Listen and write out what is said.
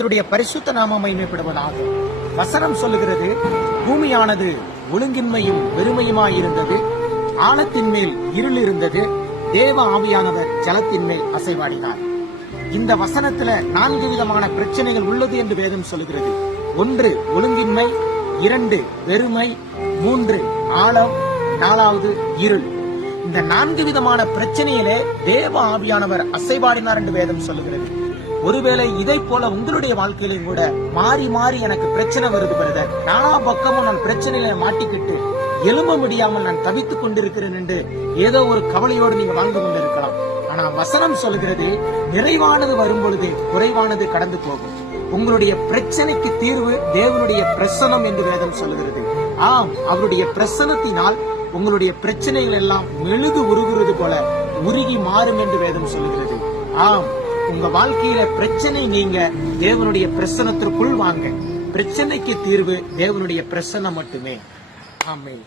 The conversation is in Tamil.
கர்த்தருடைய பரிசுத்த நாமம் மகிமைப்படுவதாக. வசனம் சொல்லுகிறது, பூமியானது ஒழுங்கின்மையும் வெறுமையுமாயிருந்தது, ஆழத்தின் மேல் இருள் இருந்தது, தேவ ஆவியானவர் ஜலத்தின் மேல் அசைவாடினார். இந்த வசனத்துல 4 விதமான பிரச்சனைகள் உள்ளது என்று வேதம் சொல்லுகிறது. 1 ஒழுங்கின்மை, 2 வெறுமை, 3 ஆழம், 4வது இருள். இந்த 4 விதமான பிரச்சனையிலே தேவ ஆவியானவர் அசைவாடினார் என்று வேதம் சொல்லுகிறது. ஒருவேளை இதை போல உங்களுடைய வாழ்க்கையிலும் கூட மாறி மாறி எனக்கு பிரச்சனை வருது பிரதர், நானா பக்கமும் நான் பிரச்சனையில மாட்டிக்கிட்டு எழும்ப முடியாமல் நான் தவித்துக் கொண்டிருக்கிறேன் என்று ஏதோ ஒரு கவலையோடு நீங்க வாழ்ந்து கொண்டிருக்கலாம். ஆனா வசனம் சொல்லுகிறது, நிறைவானது வரும் பொழுது குறைவானது கடந்து போகும். உங்களுடைய பிரச்சனைக்கு தீர்வு தேவனுடைய பிரசனம் என்று வேதம் சொல்லுகிறது. ஆம், அவருடைய பிரசனத்தினால் உங்களுடைய பிரச்சனைகள் எல்லாம் மெழுகு உருகுறது போல உருகி மாறும் என்று வேதம் சொல்லுகிறது. ஆம், உங்க வாழ்க்கையில பிரச்சனை நீங்க தேவனுடைய பிரசனத்திற்குள் வாங்க. பிரச்சனைக்கு தீர்வு தேவனுடைய பிரசனம் மட்டுமே. ஆமென்.